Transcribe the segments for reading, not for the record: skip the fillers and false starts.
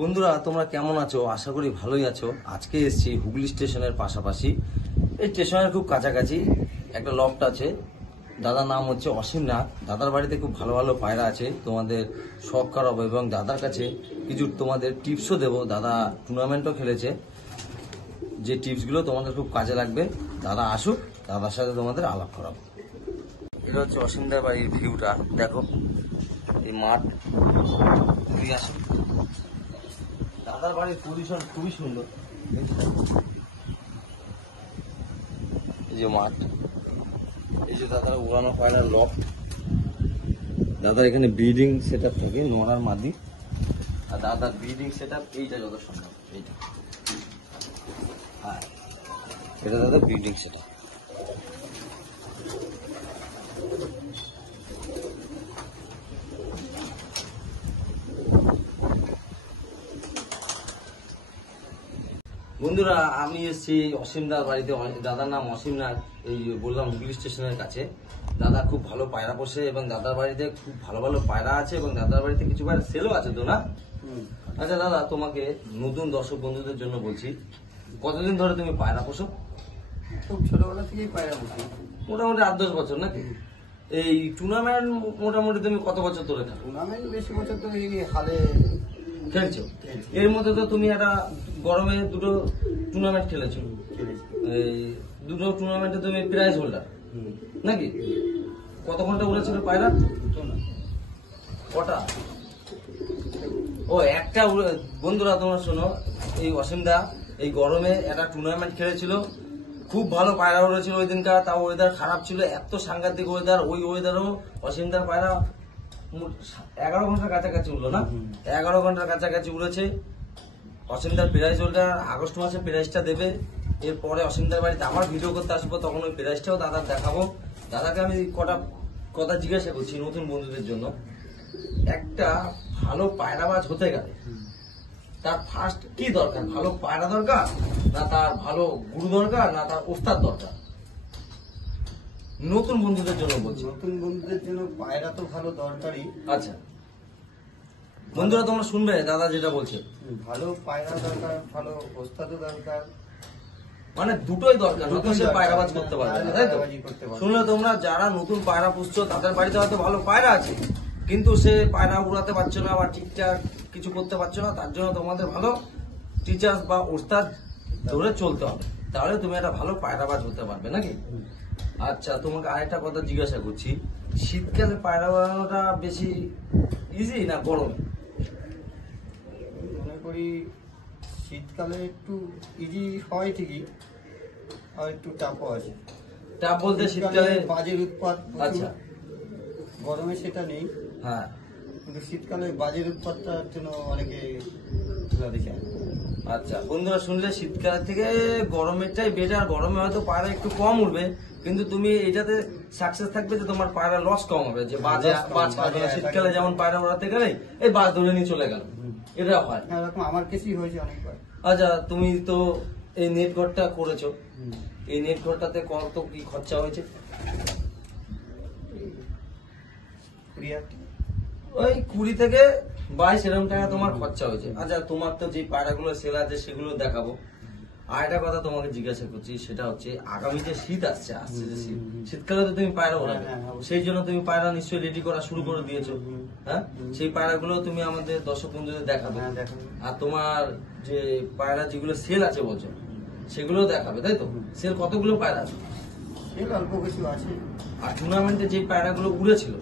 বন্ধুরা তোমরা কেমন আছো? আশা করি ভালোই আছো। আজকে এসেছি হুগলি স্টেশনের পাশাপাশি, এই স্টেশনের খুব কাছাকাছি একটা লফট আছে। দাদার নাম হচ্ছে অসীম নাথ। দাদার বাড়িতে খুব ভালো ভালো পায়রা আছে, তোমাদের শখ করাবো এবং দাদার কাছে কিছু তোমাদের টিপসও দেবো। দাদা টুর্নামেন্টও খেলেছে, যে টিপসগুলো তোমাদের খুব কাজে লাগবে। দাদা আসুক, দাদার সাথে তোমাদের আলাপ করাবো। এটা হচ্ছে অসীমদার বাড়ির ভিউটা, দেখো এই মাঠ। তুমি আসো, দাদার বাড়ির পজিশন খুবই সুন্দর। এই যে মাঠ, এই যে দাদার উড়ানো পায়রার লফট, দাদার এখানে ব্রিডিং সেট আপ থাকে নড়ার মাদি, আর দাদার ব্রিডিং সেট আপ এইটা যত সম্ভব এইটা। হ্যাঁ, এটা দাদার ব্রিডিং সেট আপ। বন্ধুরা আমি এসেছি অসীমদার বাড়িতে। দাদার নাম অসীম নাথ, এই বললাম হুগলি স্টেশনের কাছে। দাদা খুব ভালো পায়রা পোষে এবং দাদার বাড়িতে খুব ভালো ভালো পায়রা আছে এবং দাদার বাড়িতে কিছু পায়রা সেলও আছে তো না? আচ্ছা দাদা, তোমাকে নতুন দর্শক বন্ধুদের জন্য বলছি, কতদিন ধরে তুমি পায়রা পোষো? খুব ছোটবেলা থেকেই পায়রা পুষি। মোটামুটি 8-10 বছর নাকি? এই টুর্নামেন্ট মোটামুটি তুমি কত বছর ধরে খেলো? টুর্নামেন্ট বেশি বছর তো এই হালে খেলছো। এর মধ্যে তো তুমি একটা গরমে দুটো টুর্নামেন্ট খেলেছো, এই দুটো টুর্নামেন্টে তুমি প্রাইজ হোল্ডার নাকি? কত ঘন্টা উড়েছিল পায়রা? কটা? ও একটা বন্ধুরা তোমরা শোনো, এই অসীমদা এই গরমে একটা টুর্নামেন্ট খেলেছিল, খুব ভালো পায়রা উড়েছিল ওই দিনকার। তাও ওয়েদার খারাপ ছিল, এত সাংঘাতিক ওয়েদার। ওই ওয়েদারও অসীমদার পায়রা 11 ঘন্টার কাছাকাছি উঠলো না? 11 ঘন্টার কাছাকাছি উড়েছে। অসীমদার প্রাইজ হোল্ডার, আগস্ট মাসে প্রাইজটা দেবে। এরপরে অসীমদার বাড়িতে আবার ভিডিও করতে আসবো, তখন ওই প্রাইজটাও দাদার দেখাবো। দাদাকে আমি কটা কথা জিজ্ঞাসা করছি নতুন বন্ধুদের জন্য। একটা ভালো পায়রাবাজ হতে গেলে তার ফার্স্ট কি দরকার? ভালো পায়রা দরকার, না তার ভালো গুরু দরকার, না তার ওস্তাদ দরকার? নতুন বন্ধুদের জন্য বলছি। নতুন বন্ধুদের জন্য পায়রা তো ভালো দরকারই। আচ্ছা বন্ধুরা তোমরা শুনবে দাদা যেটা বলছে, ভালো পায়রা দরকার, ভালো ওস্তাদও দরকার। মানে দুটোই দরকার, নতুন সে পায়রাবাজ করতে পারবে না, তাই তো? শুনলে তোমরা যারা নতুন পায়রা পুষছো, তাদের বাড়িতে হয়তো ভালো পায়রা আছে, কিন্তু সে পায়রা উড়াতে পারছো না বা ঠিকঠাক কিছু করতে পারছো না। তার জন্য তোমাদের ভালো টিচার বা ওস্তাদ ধরে চলতে হবে, তাহলে তুমি একটা ভালো পায়রাবাজ হতে পারবে নাকি? আচ্ছা তোমাকে আরেকটা কথা জিজ্ঞাসা করছি, শীতকালে পায়রা বানানোটা বেশি ইজি না গরমে? মনে করি শীতকালে একটু ইজি হয় ঠিকই, আর একটু টাফও আছে। তা বলতে শীতকালে বাজের উৎপাত প্রচুর। আচ্ছা গরমে সেটা নেই, হ্যাঁ। কিন্তু শীতকালে বাজের উৎপাতটার জন্য অনেকে খেলাতে চায়। আচ্ছা বন্ধুরা শুনলে, শীতকালের থেকে গরমেরটাই বেটার। গরমে হয়তো পায়রা একটু কম উঠবে, কিন্তু তুমি এটাতে সাকসেস থাকবে যে তোমার পায়রা লস কম হবে, যে বাজে বাজ খাবে না। শীতকালে যেমন পায়রা উড়াতে গেলে এই বাজ ধরে নিয়ে চলে গেল, এটা হয়। এরকম আমার কেসই হয়েছে অনেকবার। আচ্ছা তুমি তো এই নেট ঘরটা করেছো, এই নেট ঘরটাতে কত কি খরচা হয়েছে? 20,000 ওই 20 থেকে 22 এরকম টাকা তোমার খরচা হয়েছে। আচ্ছা তোমার তো যে পায়রাগুলো সেল আছে সেগুলো দেখাবো। আর একটা কথা তোমাকে জিজ্ঞাসা করছি, সেটা হচ্ছে আগামী যে শীত আসছে যে শীতকালে তো তুমি পায়রা ওড়াবে, সেই জন্য তুমি পায়রা নিশ্চয়ই রেডি করা শুরু করে দিয়েছো। হ্যাঁ, সেই পায়রাগুলো তুমি আমাদের দর্শক বন্ধুদের দেখাবে। আর তোমার যে পায়রা যেগুলো সেল আছে বলছো, সেগুলো দেখাবে, তাই তো? সেল কতগুলো পায়রা আছে? অল্প কিছু আছে। আর টুর্নামেন্টে যে পায়রাগুলো উড়েছিল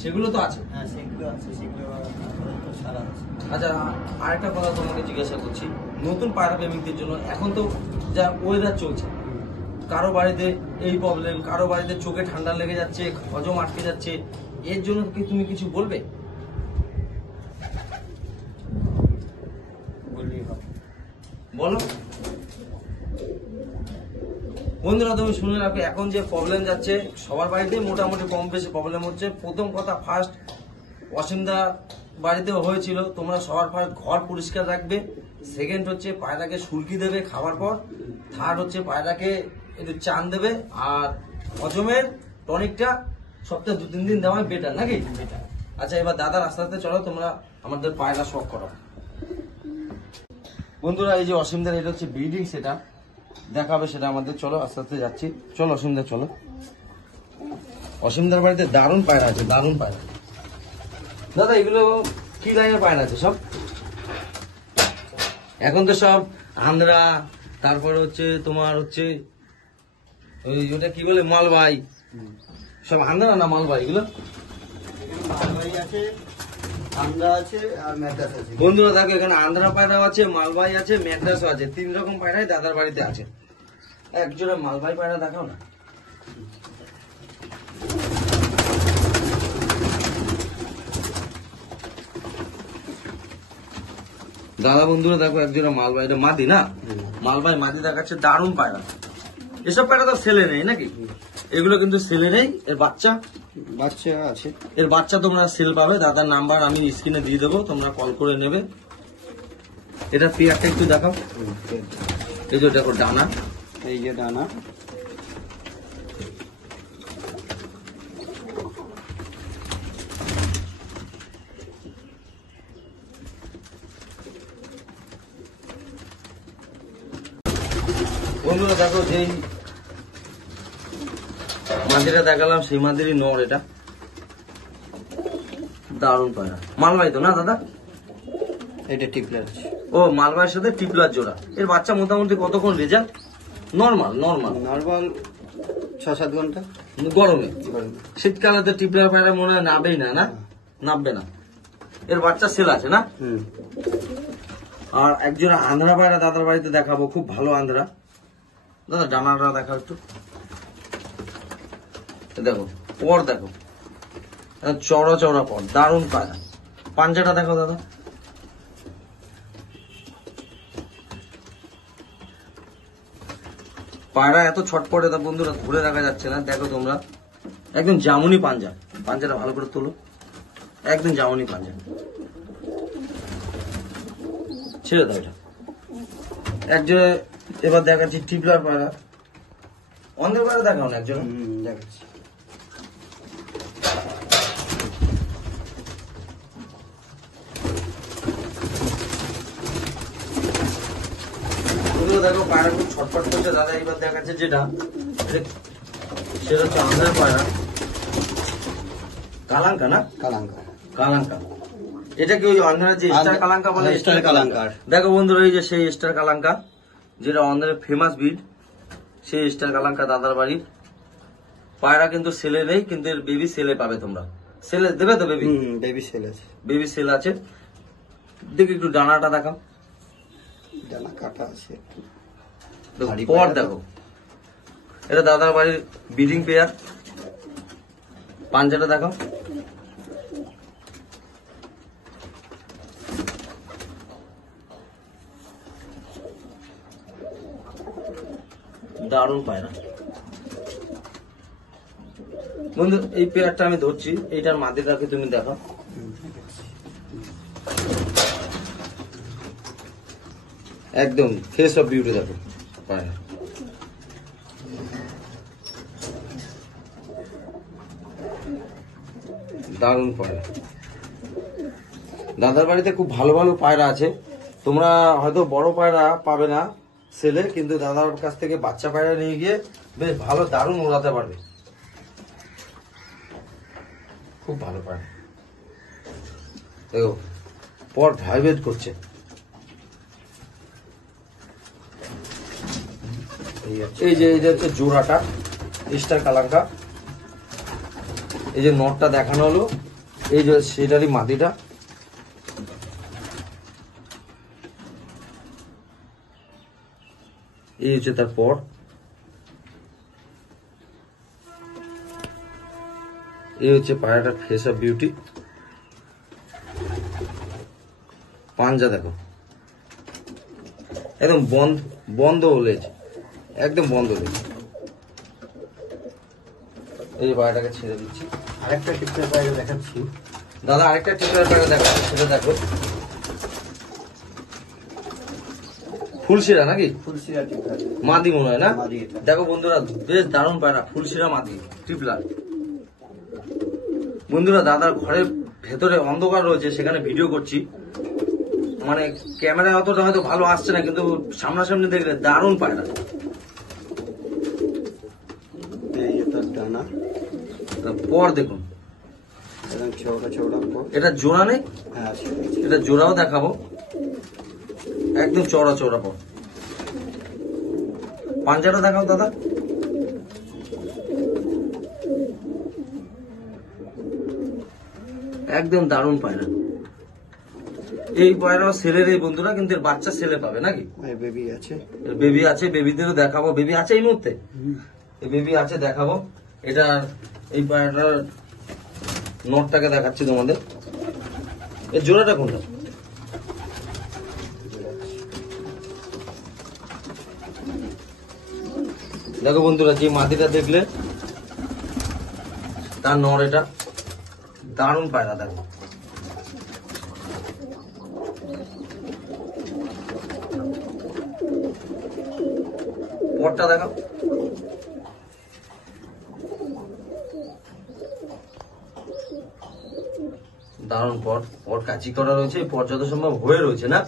সেগুলো তো আছে? হ্যাঁ সেগুলো আছে, সেগুলো সারা আছে। আচ্ছা আরেকটা কথা তোমাকে জিজ্ঞাসা করছি, নতুন পায়রা প্রেমিকদের জন্য, এখন তো যা ওয়েদার চলছে, কারো বাড়িতে এই প্রবলেম, কারো বাড়িতে চোখে ঠান্ডা লেগে যাচ্ছে, হজম আটকে যাচ্ছে, এর জন্য কি তুমি কিছু বলবে? বললেই হবে। বলো বন্ধুরা, তুমি শুনে রাখবে, এখন যে প্রবলেম যাচ্ছে সবার বাড়িতে মোটামুটি কম বেশি প্রবলেম হচ্ছে। প্রথম কথা, ফার্স্ট অসীমদা বাড়িতেও হয়েছিল, তোমরা সবার ফার্স্ট ঘর পরিষ্কার রাখবে। সেকেন্ড হচ্ছে পায়রাকে সুরকি দেবে খাবার পর। থার্ড হচ্ছে পায়রাকে একটু চান দেবে। আর হজমের টনিকটা সপ্তাহে 2-3 দিন দেওয়াই বেটার নাকি? আচ্ছা এবার দাদার আস্তে আস্তে চলো, তোমরা আমাদের পায়রা শখ করো। বন্ধুরা এই যে অসীমদার এটা হচ্ছে ব্রিডিং, সেটা দেখাবে, সেটা আমাদের চলো আস্তে আস্তে যাচ্ছি। চলো অসীমদার চলো। অসীমদার বাড়িতে দারুণ পায়রা আছে, দারুণ পায়রা। দাদা এগুলো কি লাইনের পায়রা আছে সব? এখন তো সব আন্ধ্রা, তারপরে হচ্ছে তোমার হচ্ছে ওই ওটা কি বলে মালবাই, সব আন্ধ্রা না মালবাই এগুলো? মালবাহী আছে, আন্দ্রা আছে আর ম্যাড্রাস আছে। বন্ধুরা দেখো এখানে আন্ধ্রা পায়রাও আছে, মালবাই আছে, ম্যাড্রাসও আছে, 3 রকম পায়রাই দাদার বাড়িতে আছে। একজোড়া মালবাই পায়রা দেখাও না। দাদা বন্ধুরা দেখো একজোড়া মালবাই, এটা মাদি না? মালবাই মাদি দেখাচ্ছে, দারুণ পায়রা। এসব পায়রা তো সেলে নেই নাকি? এগুলো কিন্তু সেলে নেই। এর বাচ্চা আছে। এর বাচ্চা তোমরা সেল পাবে, দাদার নাম্বার আমি স্ক্রিনে দিয়ে দেবো, তোমরা কল করে নেবে। এটা পেয়ারটা একটু দেখাও। এই যে দেখো ডানা, এই যে ডানা। বন্ধুরা দেখো যেই মাদিরা দেখালাম সেই মাদিরই নর, এটা দারুণ পায়রা। মালবাই তো না দাদা? এটা টিপলার আছে। ও মালবাইয়ের সাথে টিপলার জোড়া। এর বাচ্চা মোটামুটি কতক্ষণ রেজাল্ট? নর্মাল নর্মাল 6-7 ঘন্টা গরমে। শীতকালে তো টিপলার পায়রা মনে হয় নাবেই না, না নাববে না। এর বাচ্চা সেল আছে না? আর একজোড়া আন্ধ্রা পায়রা দাদার বাড়িতে দেখাবো, খুব ভালো আন্ধ্রা। দাদা ডানাটা দেখাও একটু। দেখো পর, দেখো চওড়া চওড়া পর, দারুণ পায়রা। পাঞ্জাটা দেখো দাদা। পায়রা এত ছটপটে তা বন্ধুরা ধরে রাখা যাচ্ছে না। দেখো তোমরা একদম জামুনি পাঞ্জা। পাঞ্জাটা ভালো করে তোলো, একদম জামুনি পাঞ্জা। ছেড়ে দাও এটা। একজনে এবার দেখাচ্ছি টিপলার পায়রা। অন্ধের পায়রা দেখাও না একজন। দেখাচ্ছি। দেখো পায়রা খুব ছটফট করছে। দাদা এবার দেখাচ্ছে যেটা, সেটা হচ্ছে আন্ধ্রার পায়রা। কালাঙ্কা না? কালাঙ্কা। এটা কি ওই অন্ধ্রের যে স্টার কালাঙ্কা বলে? স্টার কালাঙ্কার। দেখো বন্ধুরা এই যে সেই স্টার কালাঙ্কা, যেটা অন্ধ্রের ফেমাস ব্রিড, সেই স্টার কালাঙ্কা দাদার বাড়ির পায়রা। কিন্তু সেলে নেই, কিন্তু এর বেবি সেলে পাবে তোমরা। সেলে দেবে তো? বেবি বেবি সেল আছে। দেখি একটু ডানাটা দেখাও। ডানা কাটা আছে। পর দেখো, এটা দাদার বাড়ির ব্রিডিং পেয়ার। পাঞ্জাটা দেখো। দারুণ পায়রা। বন্ধু এই পেয়ারটা আমি ধরছি, এইটার মাদিটাকে তুমি দেখো। একদম ফেস অফ বিউটি দেখো পায়রা। দারুণ পায়রা। দাদার বাড়িতে খুব ভালো ভালো পায়রা আছে। তোমরা হয়তো বড় পায়রা পাবে না সেলে, কিন্তু দাদার কাছ থেকে বাচ্চা পায়রা নিয়ে গিয়ে বেশ ভালো দারুণ ওড়াতে পারবে। খুব ভালো পায়রা। দেখো পর ভাইব্রেট করছে। এই যে হচ্ছে জোড়াটা স্টার কালাঙ্কা। এই যে নটটা দেখানো হলো, এই যে সেটারই মাদিটা। এই হচ্ছে তার পর। এই হচ্ছে পায়রাটার ফেস অফ বিউটি। পাঞ্জা দেখো, একদম বন্ধ লেজ, একদম বন্ধ লেজ। এই পায়রাটাকে ছেড়ে দিচ্ছি। আরেকটা টিপলার পায়রা দেখাচ্ছি দাদা। আরেকটা টিপলার পায়রা দেখো, সেটা দেখো। ফুলশিরা নাকি? ফুলশিরা টিপলার মাদি মনে হয় না? মাদি এটা। দেখো বন্ধুরা বেশ দারুণ পায়রা, ফুলশিরা মাদি ট্রিপলার। বন্ধুরা দাদার ঘরের ভেতরে অন্ধকার রয়েছে, সেখানে ভিডিও করছি। মানে ক্যামেরায় অতটা হয়তো ভালো আসছে না, কিন্তু সামনাসামনি দেখলে দারুণ পায়রা। এই যে তার ডানা, পর দেখুন, একদম চৌড়া চৌড়া পর। এটা জোড়া নেই, হ্যাঁ আছে। এটা জোড়াও দেখাবো, একদম চওড়া চওড়া পর। পাঞ্জাটা দেখাও দাদা। একদম দারুণ পায়রা। এই পায়রা ছেলের এই বন্ধুরা, কিন্তু এর বাচ্চা ছেলে পাবে নাকি? এই বেবি আছে। বেবি আছে, বেবিদেরও দেখাবো। বেবি আছে এই মুহূর্তে, এই বেবি আছে দেখাবো। এটা এই পায়রাটার নটটাকে দেখাচ্ছি তোমাদের। এর জোড়াটা কোনটা? দেখো বন্ধুরা, যে মাটিটা দেখলে তার নর, এটা দারুণ পায়রা। দেখো পরটা দেখো, দারুণ পর। পর কাচি করা রয়েছে, এই পর যত সম্ভব হয়ে রয়েছে না।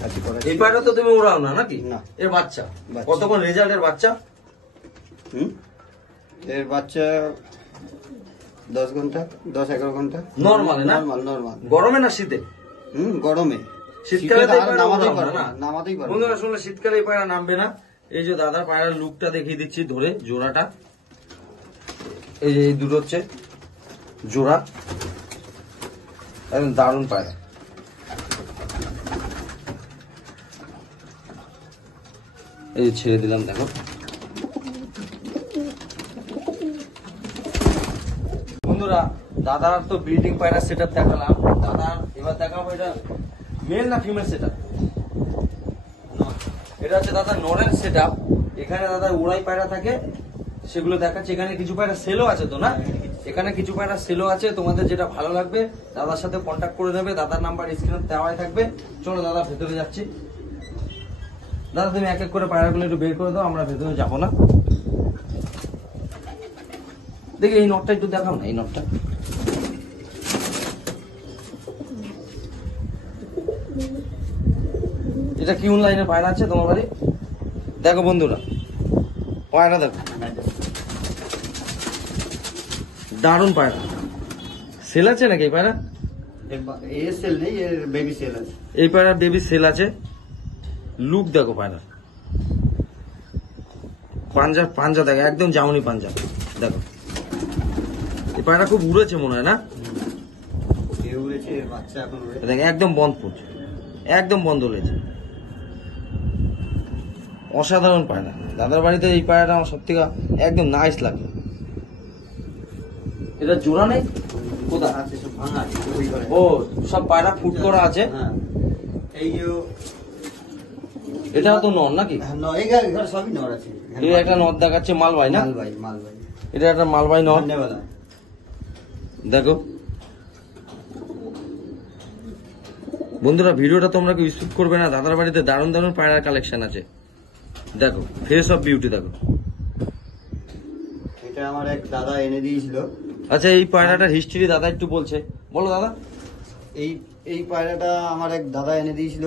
কাজী করা। এই পায়রা তো তুমি উড়াও না নাকি? না। এর বাচ্চা বাচ্চা। কতক্ষণ রেজাল্টের বাচ্চা? এর বাচ্চা 10 ঘন্টা, 10-11 ঘন্টা। নরমালে না? Normal normal. গরমে না শীতে? গরমে। শীতকালে তো এই পায়রা নামাতেই উড়াও পারবে না। না, নামাতেই পারবে বন্ধুরা না। শুনলে শীতকালে এই পায়রা নামবে না। এই যে দাদার পায়রার লুকটা দেখিয়ে দিচ্ছি ধরে, জোড়াটা এই যে এই দুটো হচ্ছে জোড়া, একদম দারুণ পায়রা। এই যে ছেড়ে দিলাম, দেখো বন্ধুরা, দাদার তো ব্রিডিং পায়রা সেট আপ দেখালাম। দাদার এবার দেখাবো এটা মেল না ফিমেল সেট আপ। এটা হচ্ছে দাদা নরের সেট আপ। এখানে দাদা উড়াই পায়রা থাকে, সেগুলো দেখাচ্ছে। এখানে কিছু পায়রা সেলও আছে তো না? এখানে কিছু পায়রা সেলও আছে। তোমাদের যেটা ভালো লাগবে দাদার সাথে কন্ট্যাক্ট করে নেবে। দাদার নাম্বার স্ক্রিনে দেওয়াই থাকবে। চলো দাদা ভেতরে যাচ্ছি। দাদা তুমি এক এক করে পায়রাগুলো একটু বের করে দাও, আমরা ভেতরে যাবো না। দেখি এই নটটা একটু দেখাও না, এই নটটা। এটা কি লাইনের পায়রা আছে তোমার বাড়ি? দেখো বন্ধুরা, পায়রা দেখো, দারুণ পায়রা। সেল আছে নাকি এই পায়রা? এর সেল নেই, এর বেবি সেল আছে। এই পায়রার বেবি সেল আছে। লুক দেখো পায়রা, পাঞ্জা দেখো, একদম জামুনি পাঞ্জা। দেখো এই পায়রা খুব উড়েছে মনে হয় না? এ উড়েছে, এর বাচ্চা এখন উড়ে। দেখো একদম বন্ধ পড়ছে, একদম বন্ধ হয়েছে। অসাধারণ পায়রা। দাদার বাড়িতে এই পায়রাটা আমার সব থেকে একদম নাইস লাগে। এটা জোড়া নেই? কোথায় আছে সব ভাঙা আছে, ওই ঘরে। ও সব পায়রা ফুট করা আছে। হ্যাঁ। এই যে এটাও তো নর নাকি? এই ঘরে সবই নর আছে। এই একটা নর দেখাচ্ছে, মালবাই না? মালবাই, মালবাই। এটা একটা মালবাই নর। ধন্যবাদ। দেখো বন্ধুরা, ভিডিওটা তোমরা কেউ স্কিপ করবে না। দাদার বাড়িতে দারুণ দারুণ পায়রার কালেকশন আছে। দেখো ফেস অফ বিউটি দেখো। এটা আমার এক দাদা এনে দিয়েছিল। আচ্ছা এই পায়রাটার হিস্ট্রি দাদা একটু বলছে, বলো দাদা। এই এই পায়রাটা আমার এক দাদা এনে দিয়েছিল।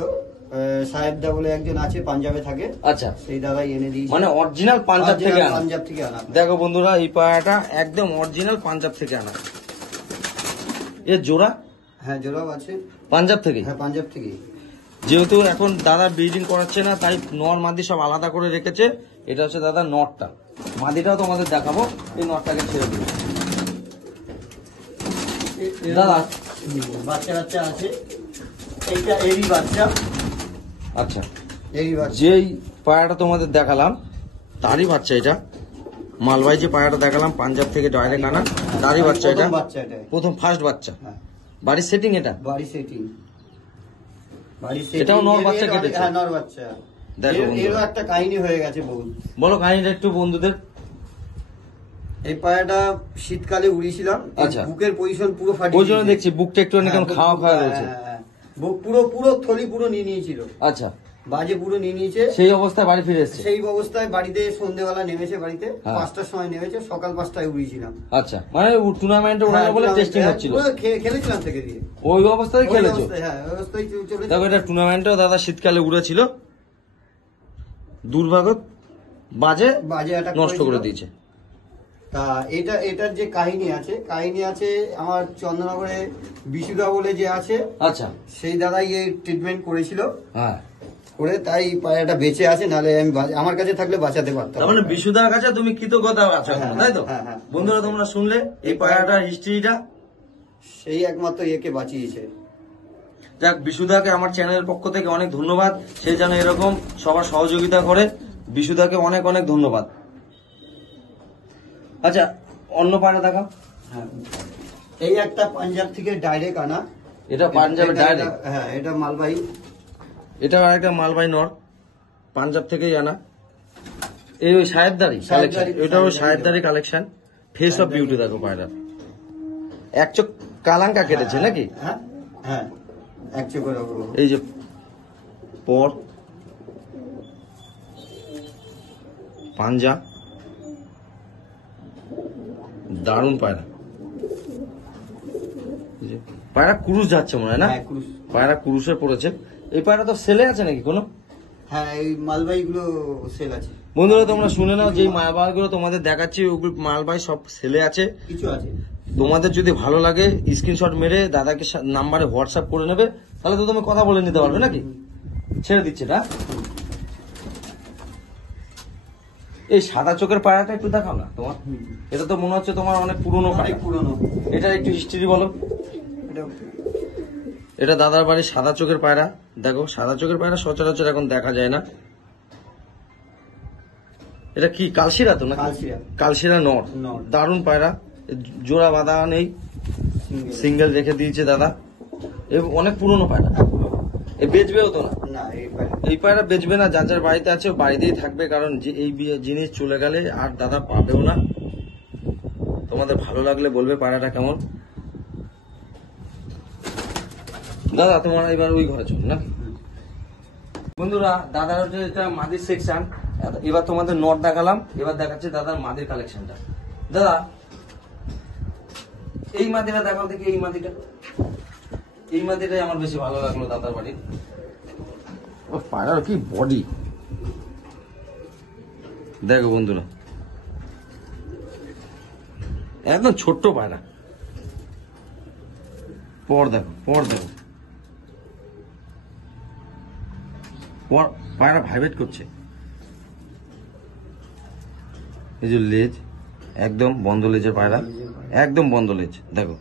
সাহেবদা বলে একজন আছে, পাঞ্জাবে থাকে। আচ্ছা, সেই দাদাই এনে দিয়েছিল। মানে অরিজিনাল পাঞ্জাব থেকে আনা। পাঞ্জাব থেকে আনা। দেখো বন্ধুরা, এই পায়রাটা একদম অরিজিনাল পাঞ্জাব থেকে আনা। এর জোড়া? হ্যাঁ, জোড়াও আছে। পাঞ্জাব থেকে? হ্যাঁ, পাঞ্জাব থেকে। যেহেতু এখন দাদা ব্রিডিং করাচ্ছে না, তাই নর মাদি সব আলাদা করে রেখেছে। এটা হচ্ছে দাদা নটটা। মাদিটাও তোমাদের দেখাবো। এই নটটাকে ছেড়ে দিই দাদা। বাচ্চা বাচ্চা আছে। এইটা এরই বাচ্চা। আচ্ছা, এরই বাচ্চা। যেই পায়রাটা তোমাদের দেখালাম তারই বাচ্চা এটা। মালবাই যে পায়রাটা দেখালাম পাঞ্জাব থেকে ডাইরেক্ট আনা, তারই বাচ্চা এটা। প্রথম বাচ্চা এটা। প্রথম ফার্স্ট বাচ্চা। হ্যাঁ। বাড়ির সেটিং এটা? বাড়ি সেটিং। এটাও নর বাচ্চা কেটেছে? হ্যাঁ, নর বাচ্চা। দেখো বন্ধুরা। এরও একটা কাহিনী হয়ে গেছে বহুত। বলো কাহিনীটা একটু বন্ধুদের। এই পায়রাটা শীতকালে উড়িয়েছিলাম। আচ্ছা। বুকের পজিশন পুরো ফাটিয়ে ওই জন্য দিয়েছে। দেখছি বুকটা একটু অনেক হ্যাঁ, খাওয়া খাওয়া হ্যাঁ, রয়েছে। হ্যাঁ, হ্যাঁ। পুরো পুরো থলি পুরো নিয়ে নিয়েছিল। আচ্ছা, বাজে পুরো নিয়ে নিয়েছে। সেই অবস্থায় বাড়ি ফিরে এসছে? সেই অবস্থায় বাড়িতে সন্ধ্যেবেলা নেমেছে, বাড়িতে হ্যাঁ। 5টার সময় নেমেছে, সকাল 5টায় উড়িয়েছিলাম। আচ্ছা, মানে টুর্নামেন্টে ওড়ানো বলে টেস্টিং হচ্ছিল? খেলেছিলাম থেকে দিয়ে ওই অবস্থায় খেলেছো? হ্যাঁ, ওই অবস্থায় চলে। দেখো এটা টুর্নামেন্টেও দাদা শীতকালে উড়েছিল, দুর্ভাগ্য বাজে অ্যাটাক নষ্ট করে দিয়েছে। তা এটার যে কাহিনী আছে আমার চন্দ্রনগরে বিশুদা বলে যে আছে, আচ্ছা, সেই দাদাই এই ট্রিটমেন্ট করেছিল, হ্যাঁ, করে তাই পায়রাটা বেঁচে আছে, নাহলে আমি আমার কাছে থাকলে বাঁচাতে পারতাম। তার মানে বিশুদার কাছে তুমি কৃতজ্ঞতা আছো এখন, তাই তো? হ্যাঁ, হ্যাঁ। বন্ধুরা তোমরা শুনলে এই পায়রাটার হিস্ট্রিটা। সেই একমাত্র একে বাঁচিয়েছে। যাক, বিশুদাকে আমার চ্যানেলের পক্ষ থেকে অনেক ধন্যবাদ, সে যেন এরকম সবার সহযোগিতা করে। বিশুদাকে অনেক অনেক ধন্যবাদ। আচ্ছা, অন্য পায়রা দেখাও। হ্যাঁ, এই একটা পাঞ্জাব থেকে ডাইরেক্ট আনা। এটা পাঞ্জাবে ডাইরেক্ট? হ্যাঁ, এটা মালবাহী। এটা আর একটা মালবাহী নর, পাঞ্জাব থেকেই আনা। এই ওই সাহেবদারি কালেকশন, এটা ওই সাহেবদারি কালেকশন। ফেস অফ বিউটি দেখো পায়রা, এক চোখ কালাঙ্কা কেটেছে নাকি? হ্যাঁ, হ্যাঁ, এক চোখের ওপর। এই যে পর পাঞ্জা, দারুণ পায়রা। এই যে পায়রা কুরুশ যাচ্ছে মনে হয় না? হ্যাঁ, ক্রুশ। পায়রা কুরুশে পড়েছে। এই পায়রা তো সেলে আছে নাকি কোনো? হ্যাঁ, এই মালবাহী গুলো সেল আছে। বন্ধুরা তোমরা শুনে নাও, যেই মালবাহী গুলো তোমাদের দেখাচ্ছি ওগুলো মালবাহী সব সেলে আছে। কিছু আছে। তোমাদের যদি ভালো লাগে স্ক্রিনশট মেরে দাদাকে নাম্বারে হোয়াটসঅ্যাপ করে নেবে, তাহলে তো তুমি কথা বলে নিতে পারবে নাকি? ছেড়ে দিচ্ছে এটা। এই সাদা চোখের পায়রাটা একটু দেখাও না তোমার। এটা তো মনে হচ্ছে তোমার অনেক পুরনো অনেক পায়রা। পুরনো। এটা একটু হিস্ট্রি বলো। এটা এটা দাদার বাড়ির সাদা চোখের পায়রা। দেখো, সাদা চোখের পায়রা সচরাচর এখন দেখা যায় না। এটা কি কালশিরা তো না? কালশিরা। কালশিরা নর, নর। দারুণ পায়রা। জোড়া বাঁধা নেই, সিঙ্গেল। সিঙ্গেল রেখে দিয়েছে দাদা। অনেক পুরনো পায়রা, এ বেচবেও তো না? না, এই পায়রা। এই পায়রা বেচবে না, যার যার বাড়িতে আছে ও বাড়িতেই থাকবে, কারণ যে এই জিনিস চলে গেলে আর দাদা পাবেও না। তোমাদের ভালো লাগলে বলবে পায়রাটা কেমন। দাদা তোমার এবার ওই ঘরে চল না। বন্ধুরা দাদার হচ্ছে এটা মাদির সেকশন। এবার তোমাদের নট দেখালাম, এবার দেখাচ্ছে দাদার মাদির কালেকশনটা। দাদা এই মাদিটা দেখাও দেখি। এই মাদিটাই আমার বেশি ভালো লাগলো দাদার বাড়ির। ও পায়রার কি বডি দেখো বন্ধুরা, একদম ছোট্ট পায়রা। পর দেখো পায়রা ভাইব্রেট করছে। এই যে লেজ একদম বন্ধ লেজের পায়রা, একদম বন্ধ লেজ। দেখো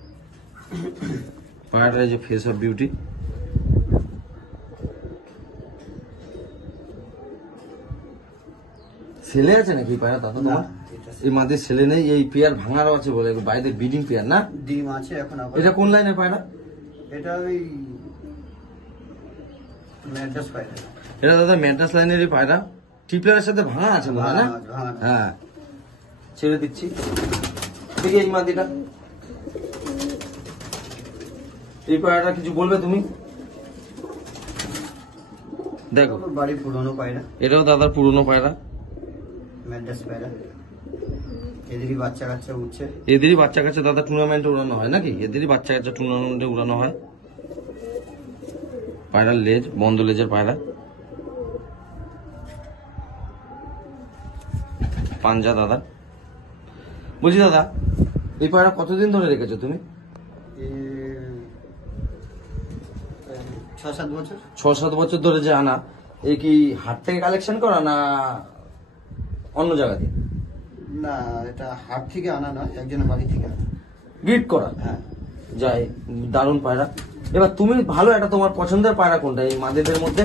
পায়রাটার এই যে ফেস অফ বিউটি। ছেলে আছে নাকি পায়রা দাদা তোমার? এই মাদের ছেলে নেই, এই পেয়ার ভাঙারও আছে বলে, বাইরে ব্রিডিং পেয়ার না? ডিম আছে এখন আবার। এটা কোন লাইনের পায়রা? এটা ওই ম্যাড্রাস পায়রা। এটা দাদা ম্যাড্রাস লাইনেরই পায়রা, টিপলারের সাথে ভাঙা আছে মনে হয় না? ভাঙা। হ্যাঁ, ছেড়ে দিচ্ছি। দেখি এই মাদিটা, এই পায়রাটা কিছু বলবে তুমি? দেখো বাড়ি পুরনো পায়রা, এটাও দাদার পুরনো পায়রা, ম্যাড্রাস পায়রা। এদেরই বাচ্চা কাচ্চা উঠছে। এদেরই বাচ্চা কাচ্চা দাদা টুর্নামেন্টে উড়ানো হয় নাকি? এদেরই বাচ্চা কাচ্চা টুর্নামেন্টে উড়ানো হয়। পায়রার লেজ বন্ধ লেজের পায়রা, পাঞ্জা দাদা। বলছি দাদা এই পায়রা কতদিন ধরে রেখেছো তুমি? 6-7 বছর। 6-7 বছর ধরে যে আনা, এই কি হাট থেকে কালেকশন করা না অন্য জায়গা থেকে? না, এটা হাট থেকে আনা নয়, একজনের বাড়ি থেকে আনা। ব্রিড করা? হ্যাঁ। যাই, দারুণ পায়রা। এবার তুমি ভালো একটা তোমার পছন্দের পায়রা কোনটা এই মাদেদের মধ্যে?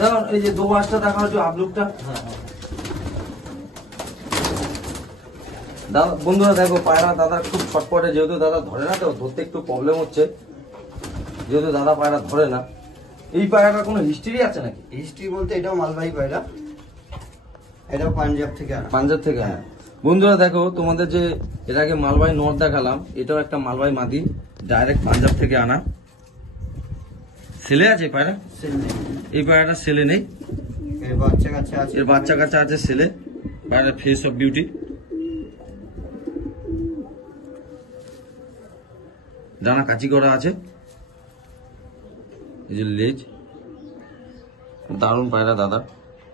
দেখো এই যে দোবাসটা দেখা হচ্ছে, আবলুকটা। বন্ধুরা দেখো পায়রা দাদা খুব ছটপটে, যেহেতু দাদা ধরে না তো ধরতে একটু প্রবলেম হচ্ছে, যেহেতু দাদা পায়রা ধরে না। এই পায়রাটার কোনো হিস্ট্রি আছে নাকি? হিস্ট্রি বলতে এটাও মালবাহী পায়রা, এটাও পাঞ্জাব থেকে আনা। পাঞ্জাব থেকে আনা। বন্ধুরা দেখো, তোমাদের যে এর আগে মালবাহী নর দেখালাম, এটাও একটা মালবাহী মাদি, ডাইরেক্ট পাঞ্জাব থেকে আনা। ছেলে আছে পায়রা? এই পায়রাটা ছেলে নেই, এর বাচ্চা কাচ্চা আছে, এর বাচ্চা কাচ্চা আছে ছেলে। পায়রা ফেস অফ বিউটি, ডানা কাচি করা আছে, এই যে লেজ, দারুণ পায়রা দাদা,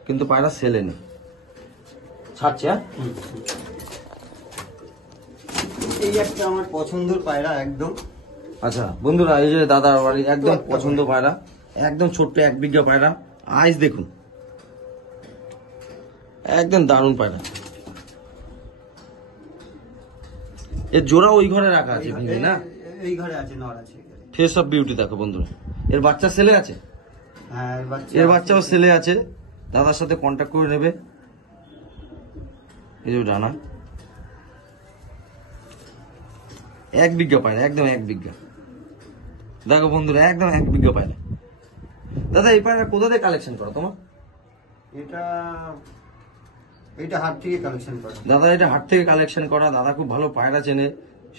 কিন্তু পায়রা ছেলে নেই। ছাড়ছে। হ্যাঁ, এই একটা আমার পছন্দের পায়রা একদম। আচ্ছা বন্ধুরা, এই যে দাদার বাড়ি একদম পছন্দ পায়রা, একদম ছোট্ট 1 বিঘা পায়রা। আইস দেখুন, একদম দারুণ পায়রা। এর জোড়া ওই ঘরে রাখা আছে না? এই ঘরে আছে, নর আছে। ফেস অফ বিউটি দেখো বন্ধুরা। এর বাচ্চা ছেলে আছে? হ্যাঁ, এর বাচ্চাও ছেলে আছে। দাদার সাথে কন্ট্যাক্ট করে নেবে। এই যে ডানা, 1 বিঘা পায়রা, একদম 1 বিঘা। দেখো বন্ধুরা, একদম 1 বিঘা পায়রা। দাদা এই পায়রা কোথা থেকে কালেকশন করো তোমার? এটা হাট থেকে কালেকশন করা। দাদা এটা হাট থেকে কালেকশন করা। দাদা খুব ভালো পায়রা চেনে,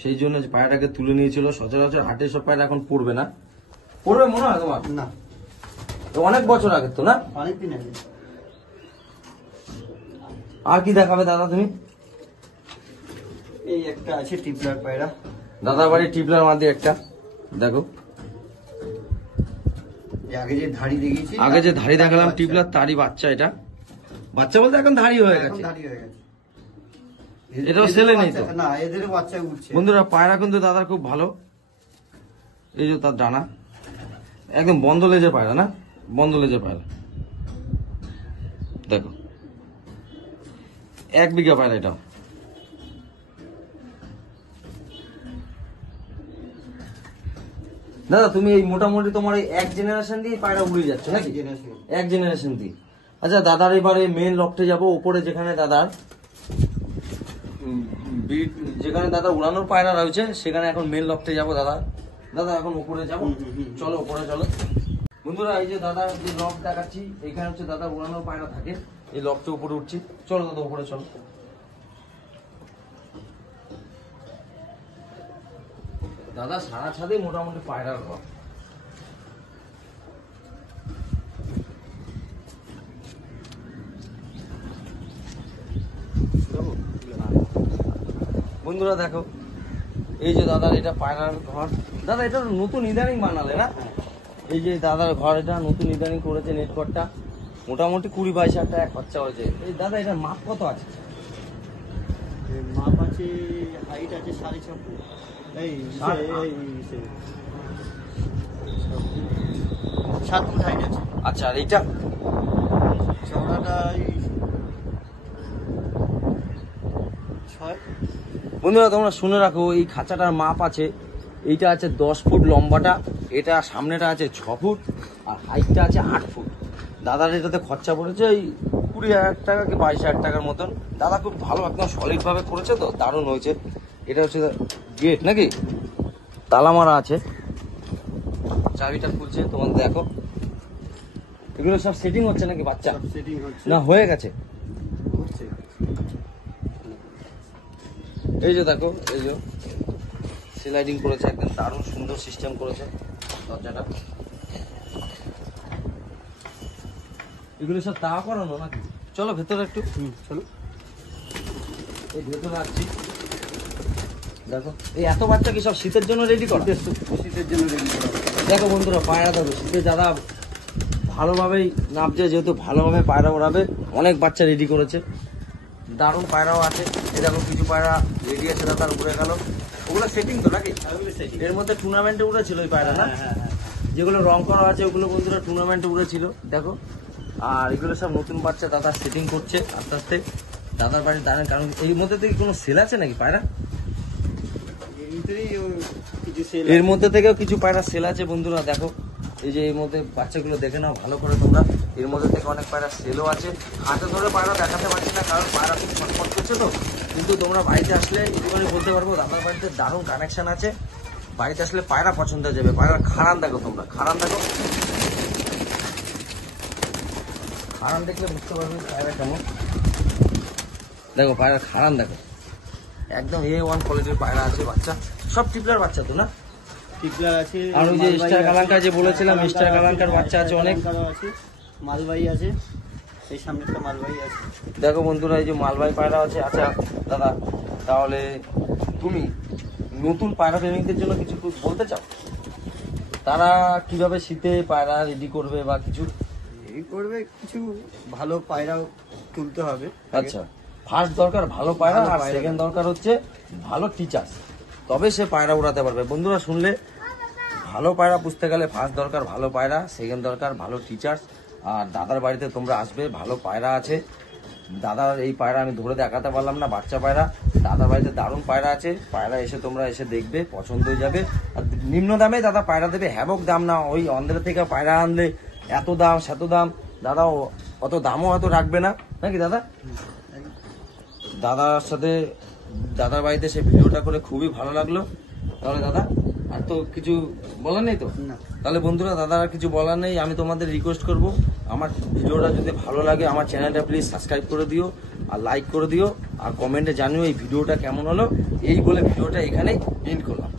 সেই জন্য পায়রাটাকে তুলে নিয়েছিল। সচরাচর হাটে সব পায়রা এখন পড়বে না। পড়বে মনে হয় তোমার? না, তো অনেক বছর আগে তো না? অনেকদিন আগে। আর কি দেখাবে দাদা তুমি? এই একটা আছে টিপলার পায়রা। দাদার বাড়ি টিপলার মাদি একটা, দেখো। আগে যে ধাড়ি দেখিয়েছি, আগে যে ধাড়ি দেখালাম টিপলার, তারই বাচ্চা এটা। বাচ্চা বলতে এখন ধাড়ি হয়ে গেছে। ধাড়ি হয়ে গেছে। এটাও ছেলে নেই তো? না, এদেরও বাচ্চা উঠছে। বন্ধুরা পায়রা কিন্তু দাদার খুব ভালো। এই যে তার ডানা, একদম বন্ধ লেজের পায়রা না? বন্ধ লেজের পায়রা দেখো, 1 বিঘা পায়রা এটাও। দাদা তুমি এই মোটামুটি তোমার এই 1 জেনারেশন দিয়ে পায়রা উড়ে যাচ্ছে নাকি? 1 জেনারেশন দিয়ে। আচ্ছা দাদার এবারে মেন লফটে যাব, উপরে যেখানে দাদার যেখানে দাদা উড়ানোর পায়রা রয়েছে, সেখানে এখন মেন লফটে যাব দাদা। দাদা এখন উপরে যাবো, চলো উপরে চলো। বন্ধুরা এই যে দাদার যে লফট দেখাচ্ছি, এখানে হচ্ছে দাদা উড়ানোর পায়রা থাকে। এই লফটে উপরে উঠছি, চলো দাদা উপরে চলো। দাদা সারা ছাদে মোটামুটি পায়রার ঘর। বন্ধুরা দেখো, এই যে দাদার এটা পায়রার ঘর। দাদা এটা নতুন ইদানিং বানালে না? এই যে দাদার ঘর, এটা নতুন ইদানিং করেছে। নেট ঘরটা মোটামুটি 20-22 হাজার টাকা খরচা হয়েছে। এই দাদা এটার মাপ কত আছে? মাপ আছে, হাইট আছে 6.5 ফুট। এই 7 ফুট হাইট আছে। আচ্ছা, আর এইটা চওড়াটা 6। বন্ধুরা তোমরা শুনে রাখো, এই খাঁচাটার মাপ আছে, এইটা আছে 10 ফুট লম্বাটা, এটা সামনেটা আছে 6 ফুট, আর হাইটটা আছে 8 ফুট। দাদার এটাতে খরচা পড়েছে এই 20,000 টাকা কি 22,000 টাকার মতন। দাদা খুব ভালো একদম সলিড ভাবে করেছে, তো দারুণ হয়েছে। এটা হচ্ছে গেট নাকি, তালা মারা আছে, চাবিটা খুলছে তোমাদের দেখো। এগুলো সব সেটিং হচ্ছে নাকি বাচ্চা? সেটিং হচ্ছে না হয়ে গেছে? হচ্ছে। এই যে দেখো, এই যে স্লাইডিং করেছে, একদম দারুণ সুন্দর সিস্টেম করেছে দরজাটা। এগুলো সব তা করানো নাকি? চলো ভেতরে একটু, চলো এই ভেতরে আসছি। দেখো এই এত বাচ্চা কি সব শীতের জন্য রেডি করা? শীতের জন্য রেডি করা। দেখো বন্ধুরা পায়রা দেখো, শীতে যারা ভালোভাবেই নামছে, যেহেতু ভালোভাবে পায়রা ওড়াবে, অনেক বাচ্চা রেডি করেছে। দারুণ পায়রাও আছে। এই দেখো কিছু পায়রা রেডি আছে, দাদার উড়ে গেল। ওগুলো সেটিং তো নাকি? এর মধ্যে টুর্নামেন্টে উড়েছিল ওই পায়রা না? যেগুলো রং করা আছে ওগুলো বন্ধুরা টুর্নামেন্টে উড়েছিল দেখো। আর এগুলো সব নতুন বাচ্চা দাদা সেটিং করছে আস্তে আস্তে। দাদার বাড়ি দাঁড়ান, কারণ এই মধ্যে থেকে কোনো সেল আছে নাকি পায়রা? এর মধ্যে থেকেও কিছু পায়রা সেল আছে বন্ধুরা দেখো। এই যে এর মধ্যে বাচ্চাগুলো দেখে নাও ভালো করে তোমরা। এর মধ্যে থেকে অনেক পায়রা সেলও আছে। হাতে ধরে পায়রা দেখাতে পারছি না, কারণ পায়রা খুব ছটফট করছে তো। কিন্তু তোমরা বাড়িতে আসলে একটুখানি বলতে পারবো, দাদার বাড়িতে দারুণ কানেকশন আছে। বাড়িতে আসলে পায়রা পছন্দ হয়ে যাবে। পায়রার খাড়ান দেখো তোমরা, খাড়ান দেখো, খাড়ান দেখলে বুঝতে পারবে পায়রা কেমন। দেখো পায়রার খারান দেখো, একদম A1 কোয়ালিটির পায়রা আছে বাচ্চা, সব টিপলার বাচ্চা তো না? টিকলার আছে, আর ওই যে মালবাহী স্টার আছে, কালাঙ্কার যে বলেছিলাম, কালাঙ্কার স্টার আছে, কালাঙ্কার বাচ্চা আছে অনেক। কালাঙ্কারও আছে, মালবাহী আছে, এই সামনে একটা মালবাহী আছে। দেখো বন্ধুরা এই যে মালবাহী পায়রা আছে। আচ্ছা দাদা, তাহলে তুমি নতুন পায়রা প্রেমিকদের জন্য কিছু বলতে চাও? তারা কিভাবে শীতে পায়রা রেডি করবে বা কিছু? এই করবে কিছু ভালো পায়রাও তুলতে হবে। আচ্ছা, ফার্স্ট দরকার ভালো পায়রা, ভালো আর পায়রা। সেকেন্ড দরকার হচ্ছে ভালো টিচার, তবে সে পায়রা উড়াতে পারবে। বন্ধুরা শুনলে, ভালো পায়রা পুষতে গেলে ফার্স্ট দরকার ভালো পায়রা, সেকেন্ড দরকার ভালো টিচার্স। আর দাদার বাড়িতে তোমরা আসবে, ভালো পায়রা আছে। দাদার এই পায়রা আমি ধরে দেখাতে পারলাম না, বাচ্চা পায়রা। দাদার বাড়িতে দারুণ পায়রা আছে, পায়রা এসে তোমরা এসে দেখবে, পছন্দ হয়ে যাবে। আর নিম্ন দামে দাদা পায়রা দেবে, হ্যাবক দাম না। ওই অন্ধ্র থেকে পায়রা আনলে এত দাম সেত দাম, দাদা অত দামও হয়তো রাখবে না, নাকি দাদা? দাদার সাথে, দাদার বাড়িতে সে ভিডিওটা করে খুবই ভালো লাগলো। তাহলে দাদা আর তো কিছু বলার নেই তো? না। তাহলে বন্ধুরা, দাদার আর কিছু বলার নেই। আমি তোমাদের রিকোয়েস্ট করব, আমার ভিডিওটা যদি ভালো লাগে আমার চ্যানেলটা প্লিজ সাবস্ক্রাইব করে দিও, আর লাইক করে দিও, আর কমেন্টে জানিও এই ভিডিওটা কেমন হলো। এই বলে ভিডিওটা এখানেই এন্ড করলাম।